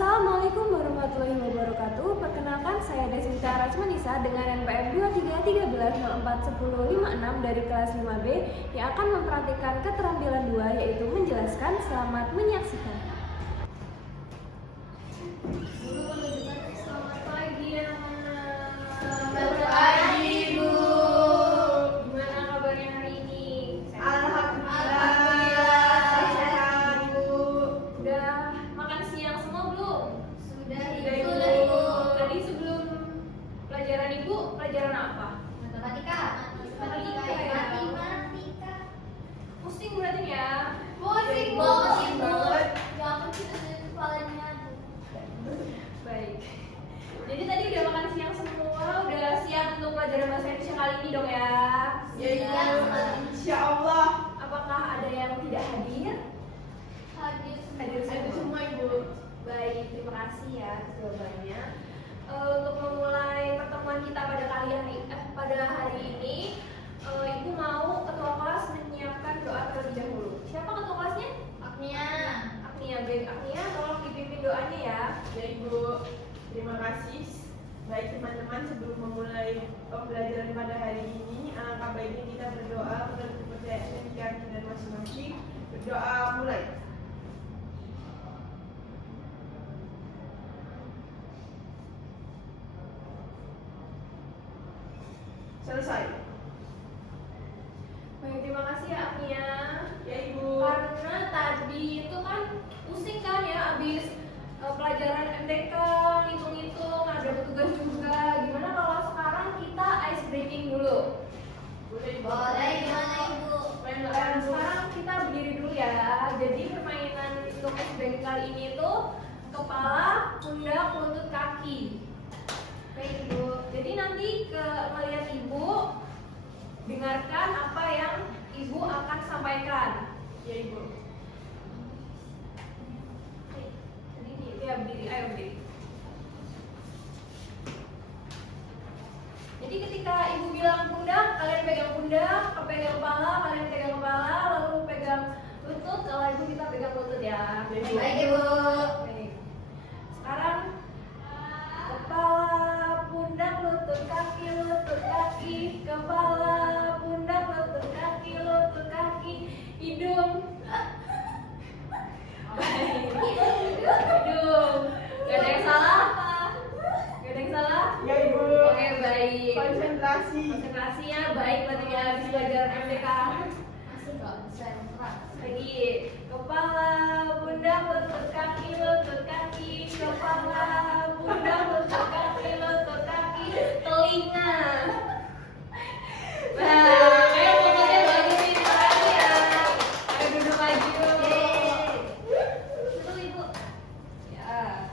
Assalamualaikum warahmatullahi wabarakatuh. Perkenalkan, saya Deswita Rachmanisa dengan NPM 2313041056 dari kelas 5B yang akan mempraktikkan keterampilan 2, yaitu menjelaskan. Selamat menyaksikan. Selamat pagi anak-anak. Selamat pagi, Bu. Gimana kabarnya hari ini? Alhamdulillah sehat, Bu. Udah makan siang semua belum? Sudah, Ibu. Tadi sebelum pelajaran Ibu, pelajaran apa? Matematika. Matematika. Pusing berarti ya? Pusing banget, Bu. Jangan kita kepalanya. Baik. Jadi tadi udah makan siang semua, udah siap untuk pelajaran bahasa Indonesia kali ini dong ya? Ya, insya Allah. Apakah ada yang tidak hadir? Hadir semua, Ibu. Baik, terima kasih ya atas jawabannya. Untuk memulai pertemuan kita pada hari ini, Ibu mau ketua kelas menyiapkan doa terlebih dahulu. Siapa ketua kelasnya? Agnia. Agnia. Baik, Agnia, tolong dipimpin doanya ya. Ya Ibu, terima kasih. Baik teman-teman, sebelum memulai pembelajaran pada hari ini, alangkah baiknya kita berdoa untuk kepercayaan pikiran kita masing-masing. Berdoa mulai. Selesai. Baik, terima kasih ya Agnia. Ya Ibu. Karena tadi itu kan pusing kan ya, abis pelajaran MTK, hitung-hitung, ada petugas juga. Gimana kalau sekarang kita ice breaking dulu? Boleh Ibu. Boleh, gimana, Ibu? Dan sekarang kita berdiri dulu ya. Jadi permainan untuk ice breaking kali ini tuh kepala, pundak, lutut, kaki. Baik Ibu. Jadi nanti melihat Ibu, dengarkan apa yang Ibu akan sampaikan. Ya Ibu. Ya berdiri, ayo berdiri. Jadi ketika Ibu bilang pundak, kalian pegang pundak, pegang kepala, kalian pegang kepala, lalu pegang lutut. Kalau Ibu kita pegang lutut ya. Baik, Ibu. Baik. Sekarang kepala, pundak, lutut, kaki, kepala, pundak, lutut, kaki, hidung. Hidung. Gak ada yang salah? Gak ada yang salah? Ya Ibu. Oke, baik. Konsentrasi. Konsentrasinya baik berarti ya habis belajar MTK. Masih kok, sentral. Lagi kepala, pundak, lutut, kaki, kepala, pundak, lutut, kaki, telinga. Nah, ayo fokusnya bagus nih, terima kasih ya. Ayo duduk maju. Betul Ibu. Ya.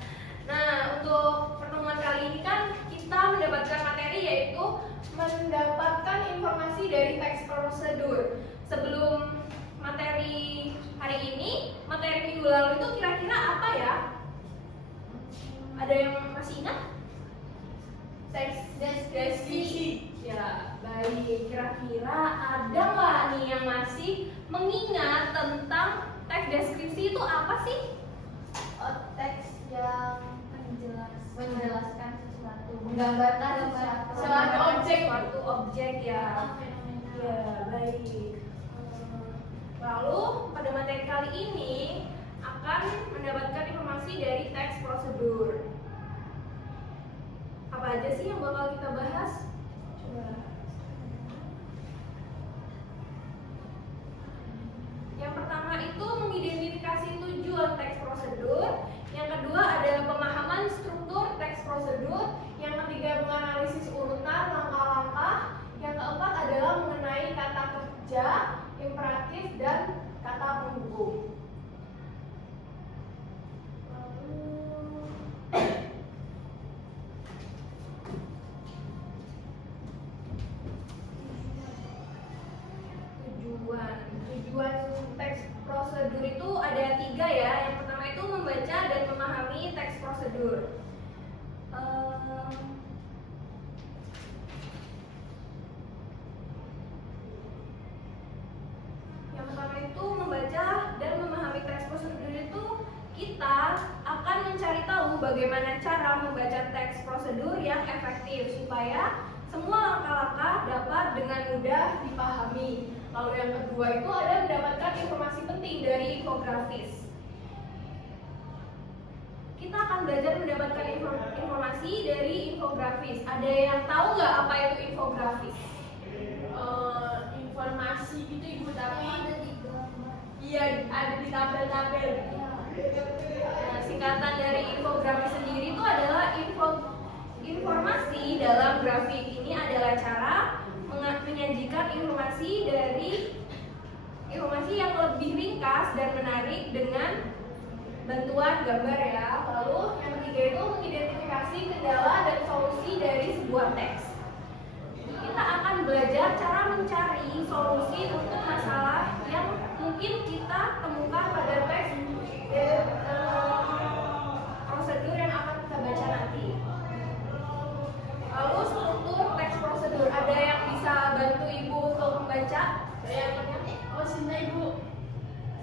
Nah, untuk pertemuan kali ini kan kita mendapatkan materi, yaitu mendapatkan informasi dari teks prosedur. Sebelum materi hari ini, materi minggu lalu itu kira-kira apa ya? Ada yang masih ingat? Teks deskripsi. Ya, baik. Kira-kira ada nggak nih yang masih mengingat tentang teks deskripsi itu apa sih? Teks yang menjelaskan sesuatu, menggambarkan sesuatu. Suatu objek ya. Ya, baik. Lalu pada materi kali ini akan mendapatkan informasi dari teks prosedur. Apa aja sih yang bakal kita bahas? Coba. Yang pertama itu mengidentifikasi tujuan teks prosedur. Yang kedua ada pemahaman struktur teks prosedur. Yang ketiga menganalisis urutan langkah-langkah. Yang keempat adalah mengenai kata kerja, imperatif, dan kata penghubung. Tujuan teks prosedur itu ada 3 ya. Yang pertama itu membaca dan memahami teks prosedur. Yang pertama itu membaca dan memahami teks prosedur itu kita akan mencari tahu bagaimana cara membaca teks prosedur yang efektif supaya semua langkah-langkah dapat dengan mudah dipahami. Lalu yang kedua itu ada mendapatkan informasi penting dari infografis. Kita akan belajar mendapatkan informasi dari infografis. Ada yang tahu nggak apa itu infografis? Informasi gitu Ibu, tapi Ada di gambar. iya ada di tabel-tabel. Nah, singkatan dari infografis sendiri itu adalah informasi dalam grafik. Ini adalah cara menyajikan informasi yang lebih ringkas dan menarik dengan bantuan gambar ya. Lalu yang ketiga itu mengidentifikasi kendala dan solusi dari sebuah teks. Kita akan belajar cara mencari solusi untuk masalah yang mungkin kita temukan pada teks prosedur yang akan kita baca nanti. Lalu struktur teks prosedur, ada yang bisa bantu Ibu untuk membaca? Oh Sinta Ibu,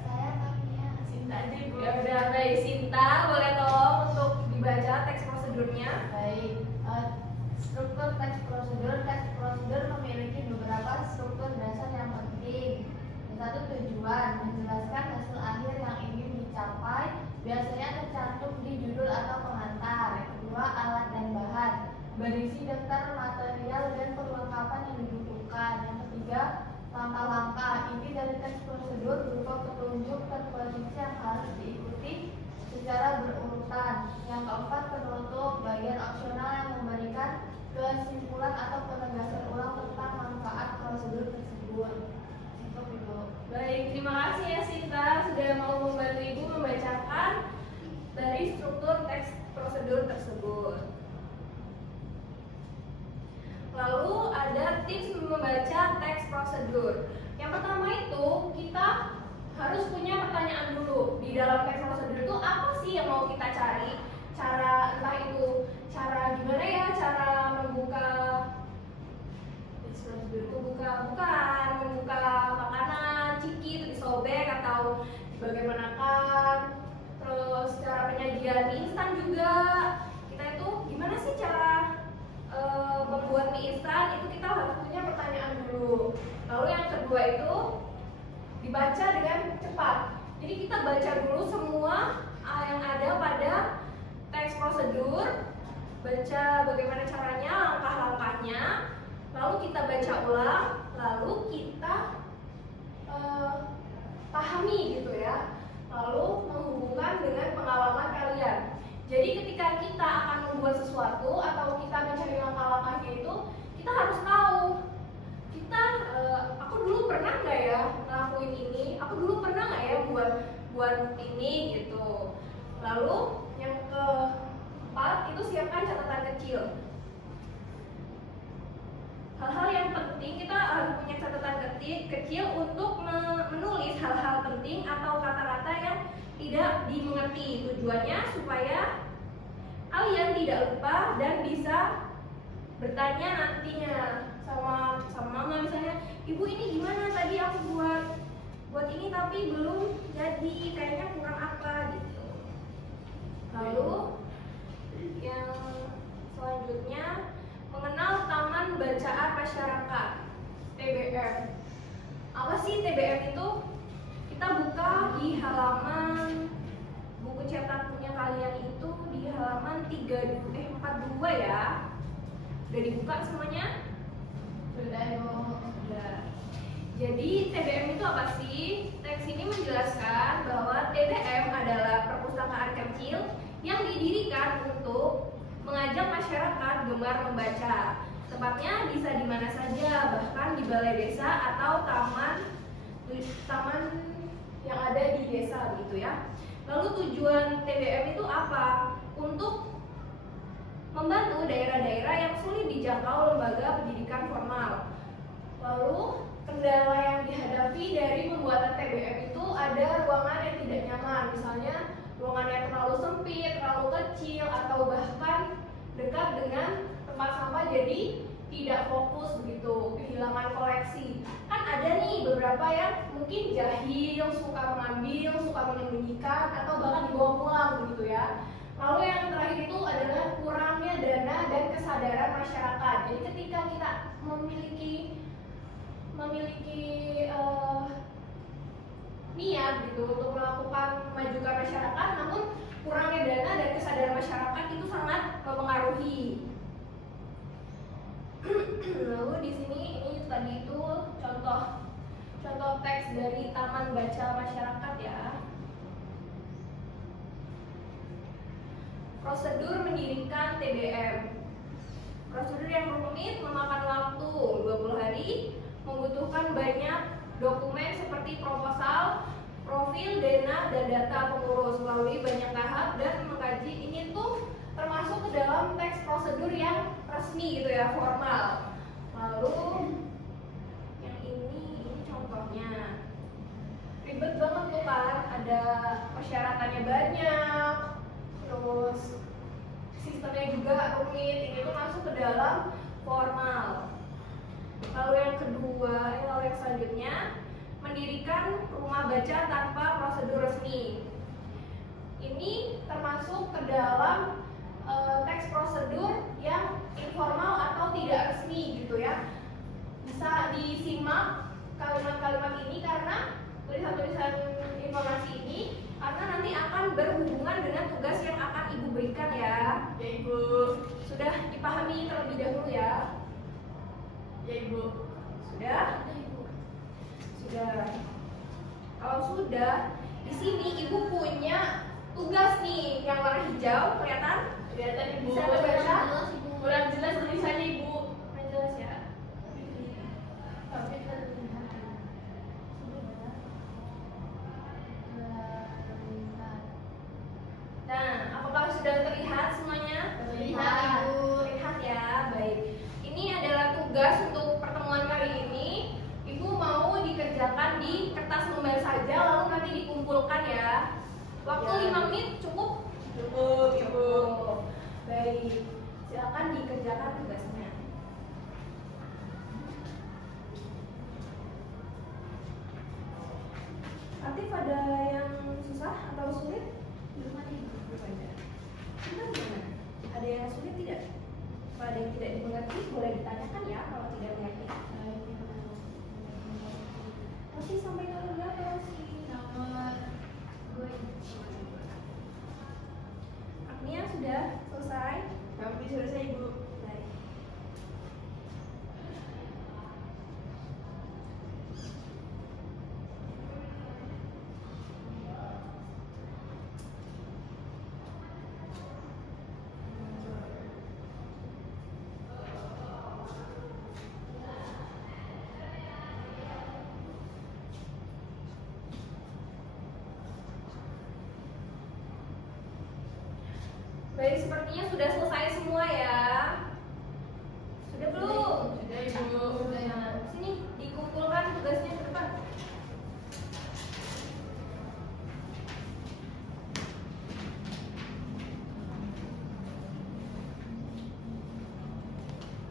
Saya tahunya. Sinta aja Ibu. Ya udah, baik Sinta, boleh tolong untuk dibaca teks prosedurnya. Baik, struktur teks prosedur memiliki beberapa struktur dasar yang penting. Yang satu, tujuan, menjelaskan hasil akhir yang ingin dicapai, biasanya tercantum di judul atau pengantar. Yang kedua, alat dan bahan, berisi daftar material dan perlengkapan yang dibutuhkan. Yang ketiga, langkah-langkah, inti dari teks prosedur berupa petunjuk terposisi yang harus diikuti secara berurutan. Yang keempat, penutup, bagian opsional yang memberikan kesimpulan atau penegasan ulang tentang manfaat prosedur tersebut. Untuk Ibu. Baik, terima kasih ya Sinta sudah mau membantu Ibu membacakan dari struktur teks prosedur tersebut. Lalu ada tips membaca teks prosedur. Yang pertama itu kita harus punya pertanyaan dulu. Di dalam teks prosedur itu apa sih yang mau kita cari? Cara entah itu cara gimana ya, cara membuka teks prosedur itu membuka makanan, ciki itu disobek atau bagaimanakan. Terus cara penyajian mie instan juga. Kita itu gimana sih cara membuat mie instan, itu kita harus punya pertanyaan dulu. Lalu yang kedua itu dibaca dengan cepat. Jadi kita baca dulu semua yang ada pada teks prosedur, baca bagaimana caranya, langkah-langkahnya, lalu kita baca ulang, lalu kita pahami gitu ya, lalu menghubungkan dengan pengalaman kalian. Jadi ketika kita akan membuat sesuatu atau kita mencari langkah-langkahnya itu, kita harus tahu aku dulu pernah nggak ya ngelakuin ini, aku dulu pernah nggak ya buat ini gitu. Lalu yang keempat itu siapkan catatan kecil. Hal-hal yang penting kita harus punya catatan kecil untuk menulis hal-hal penting atau kata-kata yang tidak dimengerti. Tujuannya supaya kalian tidak lupa dan bisa bertanya nantinya sama mama, misalnya, ibu ini gimana tadi aku buat ini tapi belum jadi, kayaknya kurang apa gitu. Lalu yang selanjutnya, mengenal taman bacaan masyarakat TBM. Apa sih TBM itu? Kita buka di halaman buku cetak punya kalian itu di halaman 42 ya. Udah dibuka semuanya? Sudah Ibu. Sudah. Jadi TBM itu apa sih? Teks ini menjelaskan bahwa TBM adalah perpustakaan kecil yang didirikan untuk mengajak masyarakat gemar membaca. Tempatnya bisa di mana saja, bahkan di balai desa atau taman yang ada di desa gitu ya. Lalu tujuan TBM itu apa? Untuk membantu daerah-daerah yang sulit dijangkau lembaga pendidikan formal. Lalu kendala yang dihadapi dari pembuatan TBM itu ada ruangan yang tidak nyaman, misalnya ruangan yang terlalu sempit, terlalu kecil, atau bahkan dekat dengan tempat sampah jadi tidak fokus begitu, kehilangan koleksi. Kan ada nih beberapa yang mungkin jahil, suka mengambil, suka menyembunyikan, atau bahkan dibawa pulang begitu ya. memiliki niat gitu untuk melakukan memajukan masyarakat, namun kurangnya dana dan kesadaran masyarakat itu sangat mempengaruhi. Lalu di sini ini tadi itu contoh teks dari Taman Baca Masyarakat ya. Prosedur mendirikan TBM. Prosedur yang rumit, memakan waktu 20 hari, membutuhkan banyak dokumen seperti proposal, profil, dana, dan data pengurus melalui banyak tahap dan mengkaji. Ini tuh termasuk ke dalam teks prosedur yang resmi gitu ya, formal. Lalu yang ini contohnya. Ribet banget tuh kan, ada persyaratannya banyak, terus sistemnya juga rumit. Ini tuh masuk ke dalam formal. Lalu yang selanjutnya, mendirikan rumah baca tanpa prosedur resmi. Ini termasuk ke dalam teks prosedur yang informal atau tidak resmi gitu ya. Bisa disimak kalimat-kalimat ini karena tulisan-tulisan informasi ini karena nanti akan berhubungan dengan tugas yang akan Ibu berikan ya. Ya Ibu. Sudah dipahami terlebih dahulu ya? Ya Ibu. Sudah? Sudah. Kalau sudah, di sini Ibu punya tugas nih yang warna hijau, kelihatan? Kelihatan Ibu. Bisa terbaca? Kurang jelas tulisannya Ibu. Kurang jelas ya? Tapi terlihat. Nah, apakah sudah terlihat semuanya? Terlihat, Ibu. Terlihat ya, baik. Ini adalah tugas untuk pertemuan kali ini. Ibu mau dikerjakan di kertas lembar saja, lalu nanti dikumpulkan ya. Waktu Ya. 5 menit cukup? Cukup Ibu. Baik, silakan dikerjakan tugasnya. Aktif ada yang susah atau sulit? Belum ada. Kita gimana? Ada yang sulit tidak? Kalau ada yang tidak dimengerti boleh ditanyakan ya kalau tidak mengerti. Masih sampai nomor berapa sih? Nomor 2. Agnia sudah selesai? Kami selesai Ibu. Baik. Baik, sepertinya sudah selesai semua ya. Sudah belum? Sudah Ibu. Nah, sini dikumpulkan tugasnya ke depan.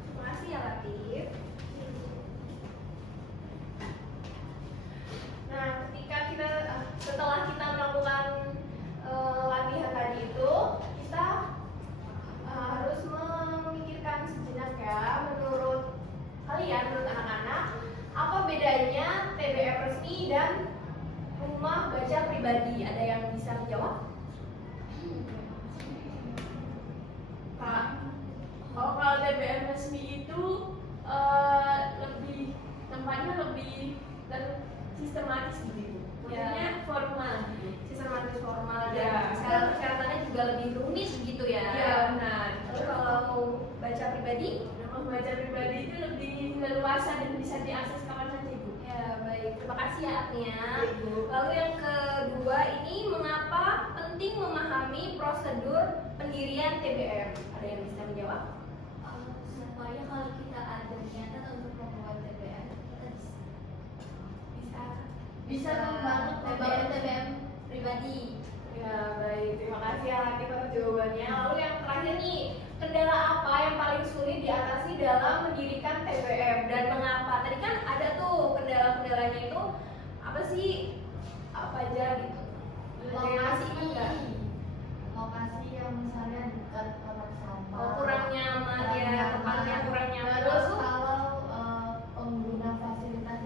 Terima kasih ya Latif. Nah, setelah kita melakukan latihan tadi itu, kita harus memikirkan sejenak ya, menurut kalian, menurut anak-anak, apa bedanya TBM resmi dan rumah baca pribadi? Ada yang bisa menjawab? Kak, kalau TBM resmi itu lebih tempatnya lebih sistematis gitu. Maksudnya formal gitu. Sistematis formal Ya. dan syarat-syaratnya juga lebih rumit gitu ya. Iya benar. Lalu kalau mau baca pribadi? Rumah baca pribadi itu lebih leluasa dan bisa diakses kapan saja Ibu. Ya, baik. Terima kasih ya Agnia. Ibu. Lalu yang kedua ini, mengapa penting memahami prosedur pendirian TBM? Ada yang bisa menjawab? Supaya kalau kita ada niatan untuk membuat TBM, kita bisa membangun TBM pribadi. Ya, baik. Terima kasih ya Latif atas jawabannya. Lalu yang terakhir nih, kendala apa yang paling sulit diatasi dalam mendirikan TBM dan mengapa? Tadi kan ada tuh kendala-kendalanya itu apa sih? Apa aja gitu? Ada yang masih ingat nggak? Lokasi yang misalnya dekat tempat sampah. Oh, kurang nyaman ya, tempatnya kurang nyaman. Terus Lalu kalau pengguna fasilitas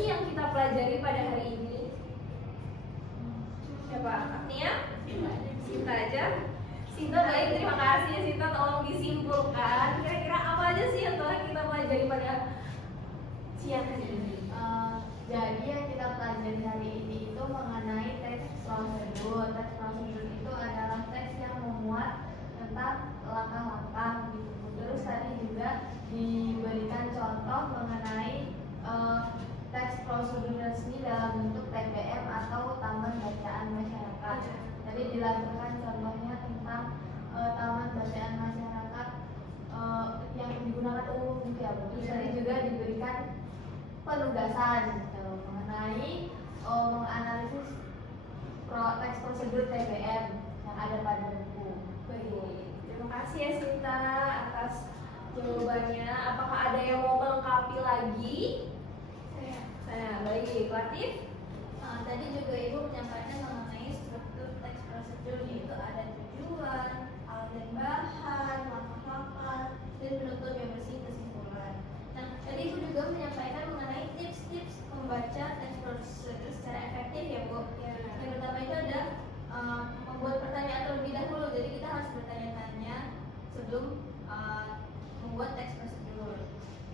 sih yang kita pelajari pada hari ini? Siapa? Agnia? Sinta aja? Sinta, baik, terima kasih ya Sinta, tolong disimpulkan kira-kira apa aja sih yang telah kita pelajari pada siang hari ini? Jadi yang kita pelajari hari ini itu mengenai teks prosedur. Teks prosedur itu adalah teks yang memuat tentang langkah-langkah gitu. Terus tadi juga diberikan contoh mengenai teks prosedur resmi dalam bentuk TBM atau Taman Bacaan Masyarakat. Tadi dilakukan contohnya tentang Taman Bacaan Masyarakat yang digunakan umum gitu ya. Terus tadi juga diberikan penugasan gitu, mengenai menganalisis teks prosedur TBM yang ada pada buku. Baik, terima kasih ya Sinta atas jawabannya. Apakah ada yang mau melengkapi lagi? Baik, Latif. Tadi juga Ibu menyampaikan mengenai struktur teks prosedur, yaitu ada tujuan, alat dan bahan, langkah-langkah, dan penutup yang bersih kesimpulan. Nah, tadi Ibu juga menyampaikan mengenai tips-tips membaca teks prosedur secara efektif ya Bu. Yang pertama itu ada membuat pertanyaan terlebih dahulu. Jadi kita harus bertanya-tanya sebelum membuat teks prosedur.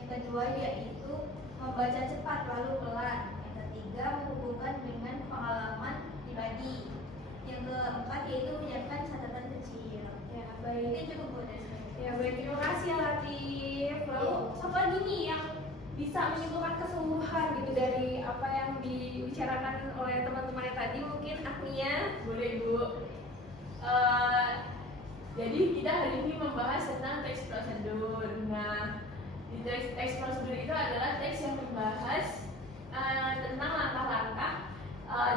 Yang kedua yaitu membaca cepat lalu pelan. Yang ketiga menghubungkan dengan pengalaman pribadi. Yang keempat yaitu menyiapkan catatan kecil. Ya, baik. Mungkin cukup Bu dari saya. Ya, baik, terima kasih ya Latif. Lalu siapa lagi nih yang bisa menyimpulkan keseluruhan gitu dari apa yang dibicarakan oleh teman-teman yang tadi? Mungkin Agnia. Boleh Ibu. Jadi kita hari ini membahas tentang teks prosedur. Nah, di teks prosedur itu adalah teks yang membahas tentang langkah-langkah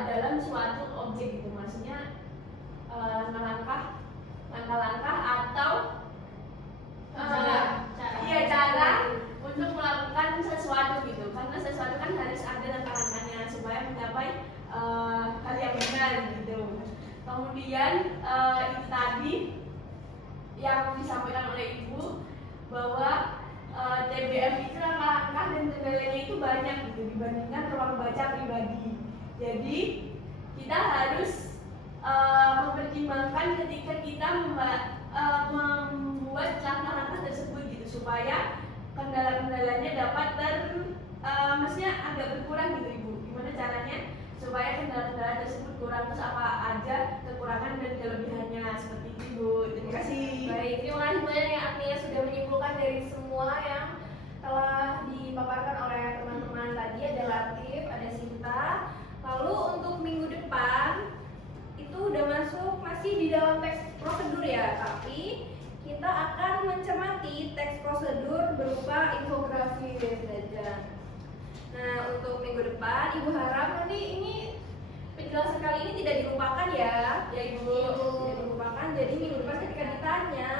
dalam suatu objek gitu. Maksudnya langkah-langkah atau cara untuk melakukan sesuatu gitu. Karena sesuatu kan harus ada langkah-langkahnya supaya mencapai hal yang benar gitu. Kemudian itu tadi yang disampaikan oleh Ibu bahwa TBM itu langkah-langkah dan kendalanya itu banyak gitu dibandingkan ruang baca pribadi. Jadi kita harus mempertimbangkan ketika kita membuat langkah-langkah tersebut gitu supaya kendala-kendalanya dapat maksudnya agak berkurang gitu Ibu. Gimana caranya supaya kendala-kendala tersebut kurang, terus apa aja kekurangan dan kelebihannya, seperti itu Bu. Terima kasih. Baik, terima kasih banyak ya Agnia sudah menyimpulkan dari semua yang telah dipaparkan oleh teman-teman tadi. Ada Latif, ada Sinta. Lalu untuk minggu depan itu udah masih di dalam teks prosedur ya, tapi kita akan mencermati teks prosedur berupa infografi saja. Nah, untuk minggu depan Ibu harap nanti ini penjelasan kali ini tidak dilupakan ya Ibu. Tidak dilupakan. Jadi minggu depan ketika ditanya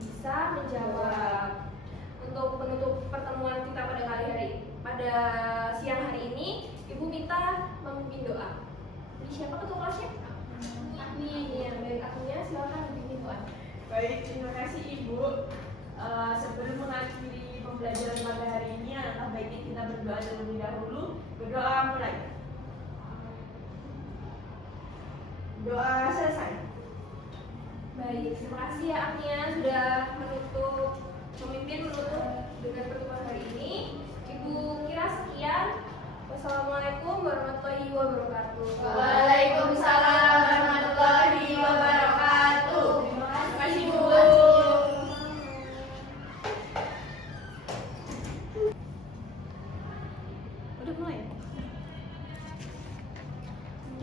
bisa menjawab. Untuk penutup pertemuan kita pada siang hari ini, Ibu minta memimpin doa. Jadi siapa ketua kelasnya? Agnia. Dari Agnia silakan memimpin doa. Baik, terima kasih Ibu. Sebelum mengakhiri pembelajaran pada hari ini, alangkah baiknya kita berdoa terlebih dahulu. Berdoa mulai. Doa selesai. Baik, terima kasih ya Agnia sudah memimpin menutup dengan pertemuan hari ini. Ibu kira sekian. Wassalamualaikum warahmatullahi wabarakatuh. Waalaikumsalam warahmatullahi wabarakatuh. Terima kasih Bu. Udah mulai ya?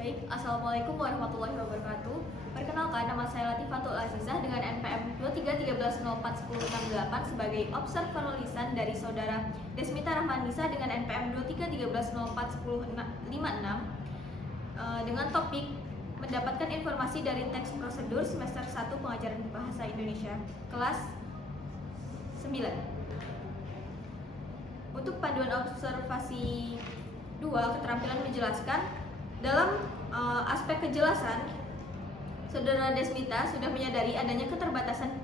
Baik, Assalamualaikum warahmatullahi wabarakatuh. Perkenalkan, nama saya Latifatul Azizah dengan NPM 2313041068 sebagai observer lisan dari Saudara Desmita Rahmanisa dengan NPM 2313041056 dengan topik mendapatkan informasi dari teks prosedur semester 1 pengajaran bahasa Indonesia kelas 9. Untuk panduan observasi 2, keterampilan menjelaskan. Dalam aspek kejelasan, Saudara Desmita sudah menyadari adanya keterbatasan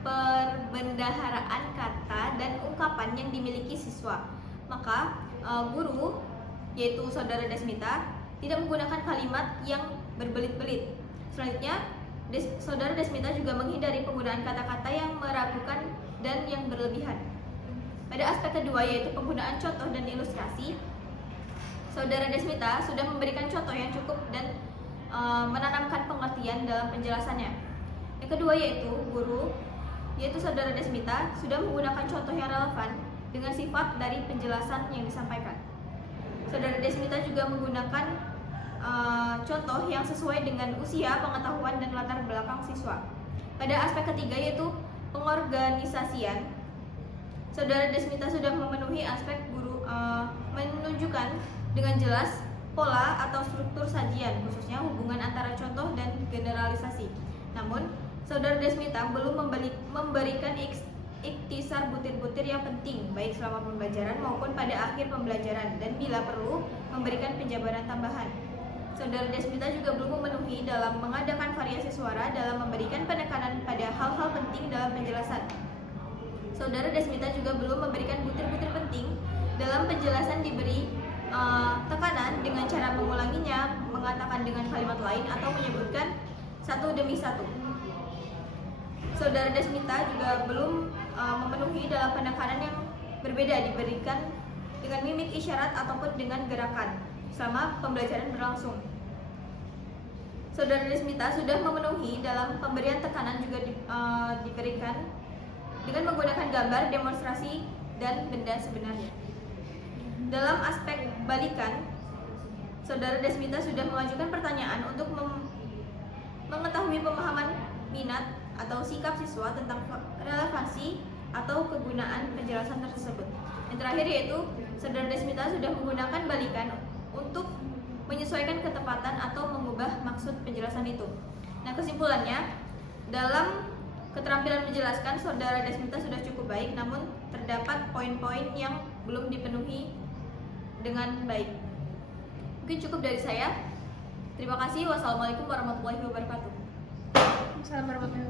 perbendaharaan kata dan ungkapan yang dimiliki siswa. maka guru, yaitu Saudara Desmita, tidak menggunakan kalimat yang berbelit-belit. Selanjutnya, Saudara Desmita juga menghindari penggunaan kata-kata yang meragukan dan yang berlebihan. Pada aspek kedua, yaitu penggunaan contoh dan ilustrasi, Saudara Desmita sudah memberikan contoh yang cukup dan menanamkan pengertian dalam penjelasannya. Yang kedua, yaitu Saudara Desmita sudah menggunakan contoh yang relevan dengan sifat dari penjelasan yang disampaikan. Saudara Desmita juga menggunakan contoh yang sesuai dengan usia, pengetahuan, dan latar belakang siswa. Pada aspek ketiga, yaitu pengorganisasian, Saudara Desmita sudah memenuhi aspek guru, menunjukkan dengan jelas pola atau struktur sajian, khususnya hubungan antara contoh dan generalisasi. Namun, Saudara Desmita belum memberikan ikhtisar butir-butir yang penting, baik selama pembelajaran maupun pada akhir pembelajaran, dan bila perlu, memberikan penjabaran tambahan. Saudara Desmita juga belum memenuhi dalam mengadakan variasi suara dalam memberikan penekanan pada hal-hal penting dalam penjelasan. Saudara Desmita juga belum memberikan butir-butir penting dalam penjelasan diberi tekanan dengan cara mengulanginya, mengatakan dengan kalimat lain, atau menyebutkan satu demi satu. Saudara Desmita juga belum memenuhi dalam penekanan yang berbeda diberikan dengan mimik isyarat ataupun dengan gerakan selama pembelajaran berlangsung. Saudara Desmita sudah memenuhi dalam pemberian tekanan juga diberikan dengan menggunakan gambar, demonstrasi, dan benda sebenarnya. Dalam aspek balikan, Saudara Desmita sudah mengajukan pertanyaan untuk mengetahui pemahaman minat atau sikap siswa tentang relevansi atau kegunaan penjelasan tersebut. Yang terakhir, yaitu Saudara Desmita sudah menggunakan balikan untuk menyesuaikan ketepatan atau mengubah maksud penjelasan itu. Nah, kesimpulannya, dalam keterampilan menjelaskan Saudara Desmita sudah cukup baik, namun terdapat poin-poin yang belum dipenuhi dengan baik. Mungkin cukup dari saya. Terima kasih. Wassalamualaikum warahmatullahi wabarakatuh. Assalamualaikum warahmatullahi wabarakatuh.